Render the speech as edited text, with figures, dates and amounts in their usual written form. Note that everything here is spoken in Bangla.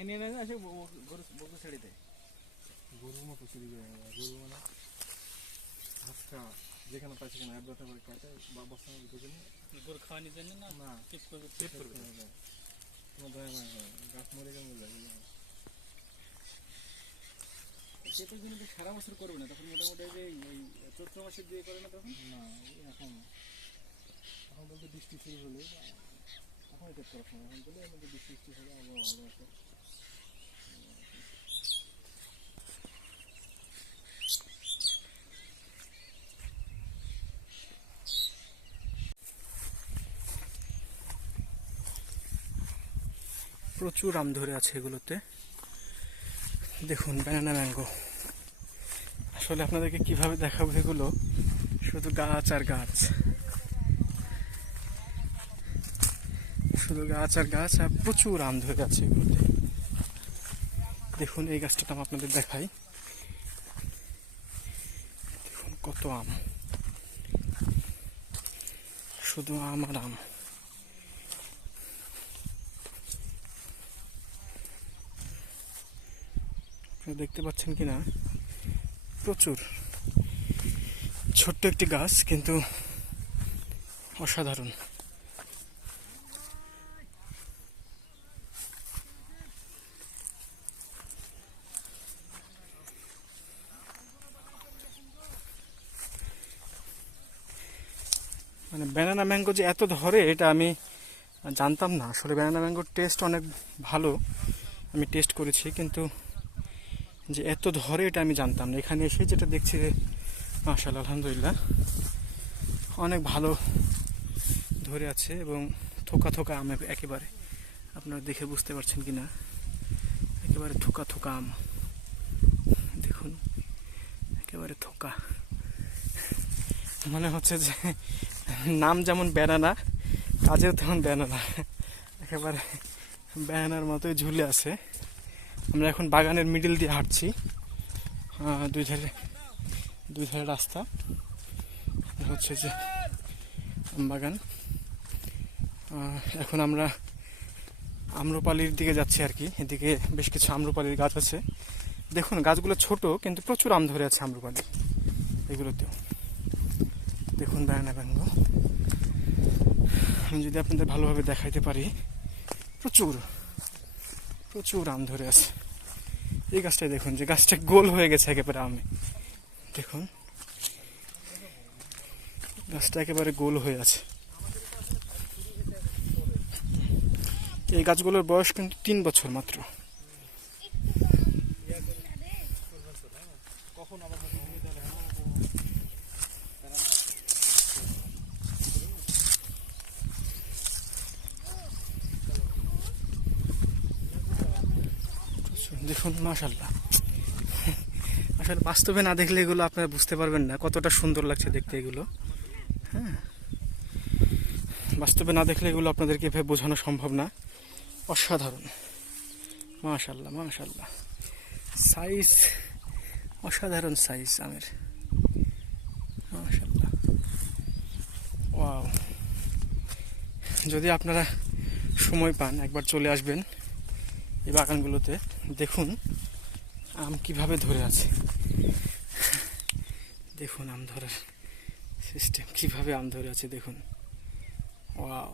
ভেঙে নিয়ে নেয় আসে গরু ছেড়ে দেয়, গরুর মতো চুরি করে গরু মানে হাতটা যেখানে পাই সেখানে এক ব্যথা করে কাটে বা বস্তার মধ্যে ঢুকে নিয়ে গরু খাওয়ানোর জন্য না না টিপ করবে তোমার দয়া মায়া করে গাছ মরে কেমন যায় সেটার জন্য তো সারা বছর করবে না, তখন মোটামুটি যে ওই চৈত্র মাসের দিয়ে করে না তখন। না এখন এখন বলতে বৃষ্টি শুরু হলে এখন এটা করার সময়, এখন বলে এর মধ্যে বৃষ্টি হলে আবহাওয়া ভালো আছে। প্রচুর আম ধরে আছে এগুলোতে, দেখুন ব্যানানা ম্যাঙ্গো। আসলে আপনাদেরকে কিভাবে দেখাবো, এগুলো শুধু গাছ আর গাছ, শুধু গাছ আর গাছ, আর প্রচুর আম ধরে আছে এগুলোতে। দেখুন এই গাছটা আমি আপনাদের দেখাই, দেখুন কত আম, শুধু আম আর আম। দেখতে পাচ্ছেন কিনা, প্রচুর ছোট্ট একটি গাছ কিন্তু অসাধারণ। মানে ব্যানানা ম্যাঙ্গো যে এত ধরে এটা আমি জানতাম না। আসলে ব্যানানা ম্যাঙ্গোর টেস্ট অনেক ভালো, আমি টেস্ট করেছি, কিন্তু যে এত ধরে এটা আমি জানতাম না। এখানে এসে যেটা দেখছি, মাশাআল্লাহ আলহামদুলিল্লাহ অনেক ভালো ধরে আছে এবং থোকা থোকা আম একেবারে, আপনারা দেখে বুঝতে পারছেন কিনা, একেবারে থোকা থোকা আম। দেখুন একেবারে থোকা, মনে হচ্ছে যে নাম যেমন ব্যানানা, কাজেও তেমন ব্যানানা, একেবারে ব্যানানার মতোই ঝুলে আছে। আমরা এখন বাগানের মিডিল দিয়ে হাঁটছি, দুই ধারে রাস্তা, হচ্ছে যে বাগান। এখন আমরা আম্রপালির দিকে যাচ্ছি আর কি। এদিকে বেশ কিছু আম্রপালির গাছ আছে, দেখুন গাছগুলো ছোট কিন্তু প্রচুর আম ধরে আছে আম্রপালি এগুলোতেও। দেখুন ব্যানানা ম্যাঙ্গো আমি যদি আপনাদের ভালোভাবে দেখাইতে পারি, প্রচুর প্রচুর আম ধরে আছে। এই গাছটাই দেখুন, যে গাছটা গোল হয়ে গেছে একেবারে আমে, দেখুন গাছটা একেবারে গোল হয়ে আছে। এই গাছগুলোর বয়স কিন্তু 3 বছর মাত্র। দেখুন মাশাআল্লাহ, আসলে বাস্তবে না দেখলে এগুলো আপনারা বুঝতে পারবেন না কতটা সুন্দর লাগছে দেখতে এগুলো। হ্যাঁ, বাস্তবে না দেখলে এগুলো আপনাদেরকে এভাবে বোঝানো সম্ভব না। অসাধারণ, মাশাআল্লাহ মাশাআল্লাহ, সাইজ অসাধারণ সাইজ আমের, মাশাআল্লাহ। ওয়াও, যদি আপনারা সময় পান একবার চলে আসবেন এই বাগানগুলোতে, দেখুন আম কিভাবে ধরে আছে, দেখুন আম ধরার সিস্টেম কিভাবে আম ধরে আছে দেখুন। ওয়াও।